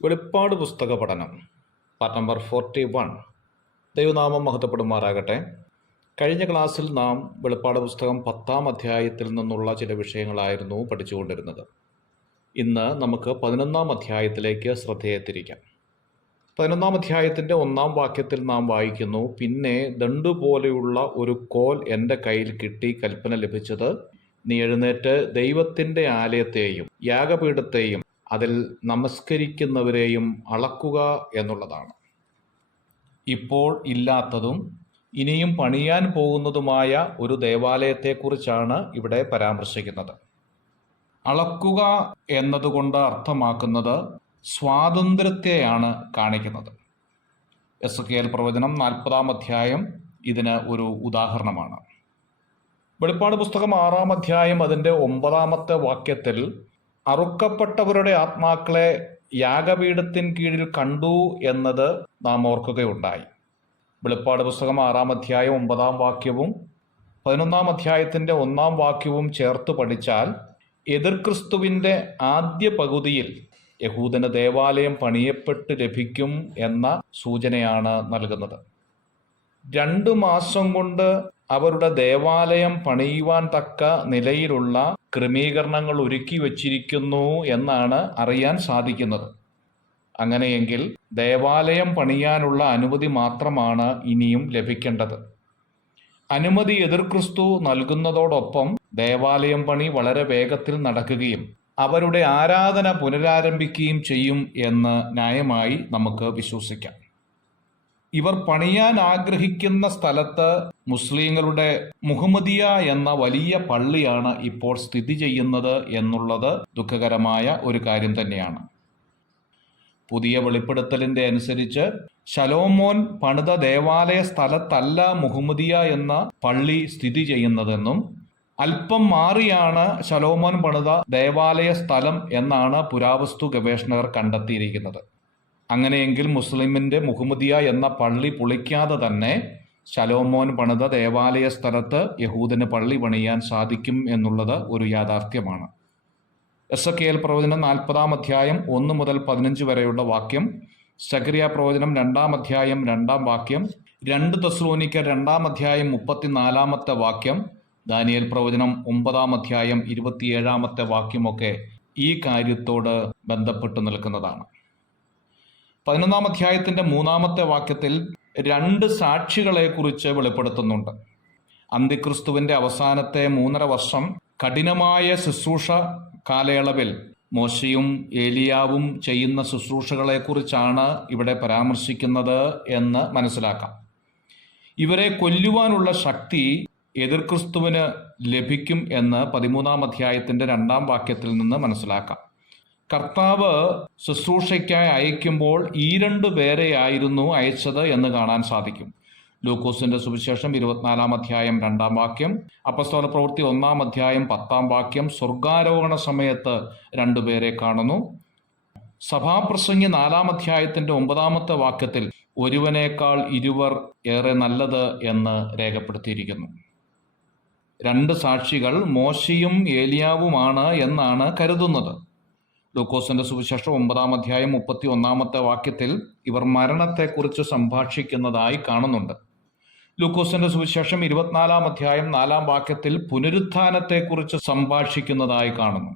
വെളിപ്പാട് പുസ്തക പഠനം പാർട്ട് നമ്പർ 41. ദൈവനാമം മഹത്വപ്പെടുമാറാകട്ടെ. കഴിഞ്ഞ ക്ലാസ്സിൽ നാം വെളിപ്പാട് പുസ്തകം 10-ാം അധ്യായത്തിൽ നിന്നുള്ള ചില വിഷയങ്ങളായിരുന്നു പഠിച്ചുകൊണ്ടിരുന്നത്. ഇന്ന് നമുക്ക് 11-ാം അധ്യായത്തിലേക്ക് ശ്രദ്ധയെ തിരിക്കാം. 11-ാം അധ്യായത്തിൻ്റെ 1-ാം വാക്യത്തിൽ നാം വായിക്കുന്നു, പിന്നെ ദണ്ടുപോലെയുള്ള ഒരു കോൽ എൻ്റെ കയ്യിൽ കിട്ടി, കൽപ്പന ലഭിച്ചത്, നീ എഴുന്നേറ്റ് ദൈവത്തിൻ്റെ ആലയത്തെയും യാഗപീഠത്തെയും അതിൽ നമസ്കരിക്കുന്നവരെയും അളക്കുക എന്നുള്ളതാണ്. ഇപ്പോൾ ഇല്ലാത്തതും ഇനിയും പണിയാൻ പോകുന്നതുമായ ഒരു ദേവാലയത്തെക്കുറിച്ചാണ് ഇവിടെ പരാമർശിക്കുന്നത്. അളക്കുക എന്നതുകൊണ്ട് അർത്ഥമാക്കുന്നത് സ്വാതന്ത്ര്യത്തെയാണ് കാണിക്കുന്നത്. എസെക്കിയേൽ പ്രവചനം 40-ാം അധ്യായം ഇതിന് ഒരു ഉദാഹരണമാണ്. വെളിപ്പാട് പുസ്തകം 6-ാം അധ്യായം അതിൻ്റെ 9-ാമത്തെ വാക്യത്തിൽ അറുക്കപ്പെട്ടവരുടെ ആത്മാക്കളെ യാഗപീഠത്തിൻ കീഴിൽ കണ്ടു എന്നത് നാം ഓർക്കുകയുണ്ടായി. വെളിപ്പാട് പുസ്തകം 6-ാം അധ്യായം 9-ാം വാക്യവും 11-ാം അധ്യായത്തിൻ്റെ 1-ാം വാക്യവും ചേർത്ത് പഠിച്ചാൽ എതിർക്രിസ്തുവിൻ്റെ ആദ്യ പകുതിയിൽ യഹൂദന് ദേവാലയം പണിയപ്പെട്ട് ലഭിക്കും എന്ന സൂചനയാണ് നൽകുന്നത്. 2 മാസം കൊണ്ട് അവരുടെ ദേവാലയം പണിയുവാൻ തക്ക നിലയിലുള്ള ക്രമീകരണങ്ങൾ ഒരുക്കി വച്ചിരിക്കുന്നു എന്നാണ് അറിയാൻ സാധിക്കുന്നത്. അങ്ങനെയെങ്കിൽ ദേവാലയം പണിയാനുള്ള അനുമതി മാത്രമാണ് ഇനിയും ലഭിക്കേണ്ടത്. അനുമതി എതിർക്രിസ്തു നൽകുന്നതോടൊപ്പം ദേവാലയം പണി വളരെ വേഗത്തിൽ നടക്കുകയും അവരുടെ ആരാധന പുനരാരംഭിക്കുകയും ചെയ്യും എന്ന് ന്യായമായി നമുക്ക് വിശ്വസിക്കാം. ഇവർ പണിയാൻ ആഗ്രഹിക്കുന്ന സ്ഥലത്ത് മുസ്ലിങ്ങളുടെ മുഹമ്മദിയ എന്ന വലിയ പള്ളിയാണ് ഇപ്പോൾ സ്ഥിതി ചെയ്യുന്നത് എന്നുള്ളത് ദുഃഖകരമായ ഒരു കാര്യം തന്നെയാണ്. പുതിയ വെളിപ്പെടുത്തലിൻ്റെ അനുസരിച്ച് ശലോമോൻ പണിത ദേവാലയ സ്ഥലത്തല്ല മുഹമ്മദിയ എന്ന പള്ളി സ്ഥിതി ചെയ്യുന്നതെന്നും അല്പം മാറിയാണ് ശലോമോൻ പണിത ദേവാലയ സ്ഥലം എന്നാണ് പുരാവസ്തു ഗവേഷകർ കണ്ടെത്തിയിരിക്കുന്നത്. അങ്ങനെയെങ്കിൽ മുസ്ലിമിൻ്റെ മുഹമ്മദിയ എന്ന പള്ളി പൊളിക്കാതെ തന്നെ ശലോമോൻ പണിത ദേവാലയ സ്ഥലത്ത് യഹൂദന് പള്ളി പണിയാൻ സാധിക്കും എന്നുള്ളത് ഒരു യാഥാർത്ഥ്യമാണ്. എസെക്കിയേൽ പ്രവചനം 40-ാം അധ്യായം 1 മുതൽ 15 വരെയുള്ള വാക്യം, സഖറിയ പ്രവചനം 2-ാം അധ്യായം 2-ാം വാക്യം, 2 തെസ്സലോനിക്കർ 2-ാം അധ്യായം 34-ാമത്തെ വാക്യം, ദാനിയേൽ പ്രവചനം 9-ാം അധ്യായം 27-ാമത്തെ വാക്യമൊക്കെ ഈ കാര്യത്തോട് ബന്ധപ്പെട്ട് നിൽക്കുന്നതാണ്. 11-ാം അധ്യായത്തിൻ്റെ 3-ാമത്തെ വാക്യത്തിൽ 2 സാക്ഷികളെക്കുറിച്ച് വെളിപ്പെടുത്തുന്നുണ്ട്. അന്തിക്രിസ്തുവിൻ്റെ അവസാനത്തെ 3.5 വർഷം കഠിനമായ ശുശ്രൂഷ കാലയളവിൽ മോശയും ഏലിയാവും ചെയ്യുന്ന ശുശ്രൂഷകളെക്കുറിച്ചാണ് ഇവിടെ പരാമർശിക്കുന്നത് എന്ന് മനസ്സിലാക്കാം. ഇവരെ കൊല്ലുവാനുള്ള ശക്തി എതിർക്രിസ്തുവിന് ലഭിക്കും എന്ന് 13-ാം അധ്യായത്തിൻ്റെ 2-ാം വാക്യത്തിൽ നിന്ന് മനസ്സിലാക്കാം. കർത്താവ് ശുശ്രൂഷയ്ക്കായി അയക്കുമ്പോൾ ഈ 2 പേരെയായിരുന്നു അയച്ചത് എന്ന് കാണാൻ സാധിക്കും. ലൂക്കോസിന്റെ സുവിശേഷം 24-ാം അധ്യായം 2-ാം വാക്യം, അപ്പസ്തോല പ്രവൃത്തി 1-ാം അധ്യായം 10-ാം വാക്യം, സ്വർഗാരോഹണ സമയത്ത് 2 പേരെ കാണുന്നു. സഭാപ്രസംഗി 4-ാം അധ്യായത്തിന്റെ 9-ാമത്തെ വാക്യത്തിൽ ഒരുവനേക്കാൾ 2 ഏറെ നല്ലത് എന്ന് രേഖപ്പെടുത്തിയിരിക്കുന്നു. 2 സാക്ഷികൾ മോശയും ഏലിയാവുമാണ് എന്നാണ് കരുതുന്നത്. ലൂക്കോസിന്റെ സുവിശേഷം 9-ാം അധ്യായം 31-ാമത്തെ വാക്യത്തിൽ ഇവർ മരണത്തെക്കുറിച്ച് സംഭാഷിക്കുന്നതായി കാണുന്നുണ്ട്. ലൂക്കോസിന്റെ സുവിശേഷം 24-ാം അധ്യായം 4-ാം വാക്യത്തിൽ പുനരുത്ഥാനത്തെക്കുറിച്ച് സംഭാഷിക്കുന്നതായി കാണുന്നു.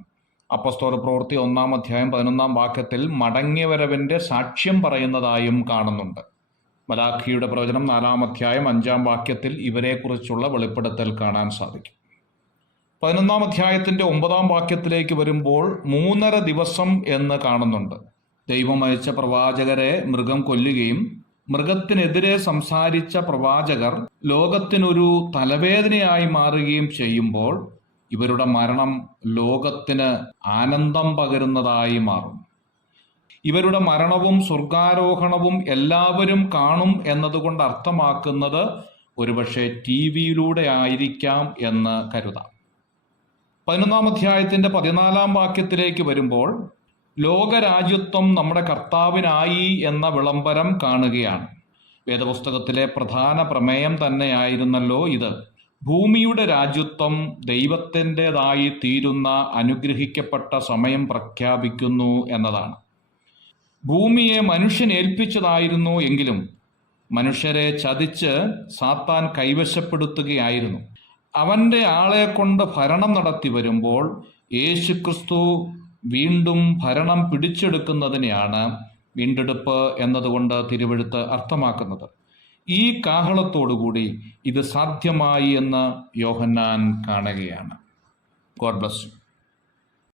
അപ്പസ്തോല പ്രവൃത്തി 1-ാം അധ്യായം 11-ാം വാക്യത്തിൽ മടങ്ങിയവരവന്റെ സാക്ഷ്യം പറയുന്നതായും കാണുന്നുണ്ട്. മലാഖിയുടെ പ്രവചനം 4-ാം അധ്യായം 5-ാം വാക്യത്തിൽ ഇവരെക്കുറിച്ചുള്ള വെളിപ്പെടുത്തൽ കാണാൻ സാധിക്കും. 11-ാം അധ്യായത്തിന്റെ 9-ാം വാക്യത്തിലേക്ക് വരുമ്പോൾ 3.5 ദിവസം എന്ന് കാണുന്നുണ്ട്. ദൈവം അയച്ച പ്രവാചകരെ മൃഗം കൊല്ലുകയും മൃഗത്തിനെതിരെ സംസാരിച്ച പ്രവാചകർ ലോകത്തിനൊരു തലവേദനയായി മാറുകയും ചെയ്യുമ്പോൾ ഇവരുടെ മരണം ലോകത്തിന് ആനന്ദം പകരുന്നതായി മാറും. ഇവരുടെ മരണവും സ്വർഗാരോഹണവും എല്ലാവരും കാണും എന്നതുകൊണ്ട് അർത്ഥമാക്കുന്നത് ഒരുപക്ഷെ TV-യിലൂടെ ആയിരിക്കാം എന്ന് കരുതാം. 11-ാം അധ്യായത്തിന്റെ 14-ാം വാക്യത്തിലേക്ക് വരുമ്പോൾ ലോകരാജ്യത്വം നമ്മുടെ കർത്താവിനായി എന്ന വിളംബരം കാണുകയാണ്. വേദപുസ്തകത്തിലെ പ്രധാന പ്രമേയം തന്നെയായിരുന്നല്ലോ ഇത്. ഭൂമിയുടെ രാജ്യത്വം ദൈവത്തിൻ്റെതായി തീരുന്ന അനുഗ്രഹിക്കപ്പെട്ട സമയം പ്രഖ്യാപിക്കുന്നു എന്നതാണ്. ഭൂമിയെ മനുഷ്യൻ ഏൽപ്പിച്ചതായിരുന്നു എങ്കിലും മനുഷ്യരെ ചതിച്ച് സാത്താൻ കൈവശപ്പെടുത്തുകയായിരുന്നു. അവൻ്റെ ആളെ കൊണ്ട് ഭരണം നടത്തി വരുമ്പോൾ യേശുക്രിസ്തു വീണ്ടും ഭരണം പിടിച്ചെടുക്കുന്നതിനെയാണ് വീണ്ടെടുപ്പ് എന്നതുകൊണ്ട് തിരുവെഴുത്ത് അർത്ഥമാക്കുന്നത്. ഈ കാഹളത്തോടുകൂടി ഇത് സാധ്യമായി എന്ന് യോഹന്നാൻ കാണുകയാണ്. God bless you.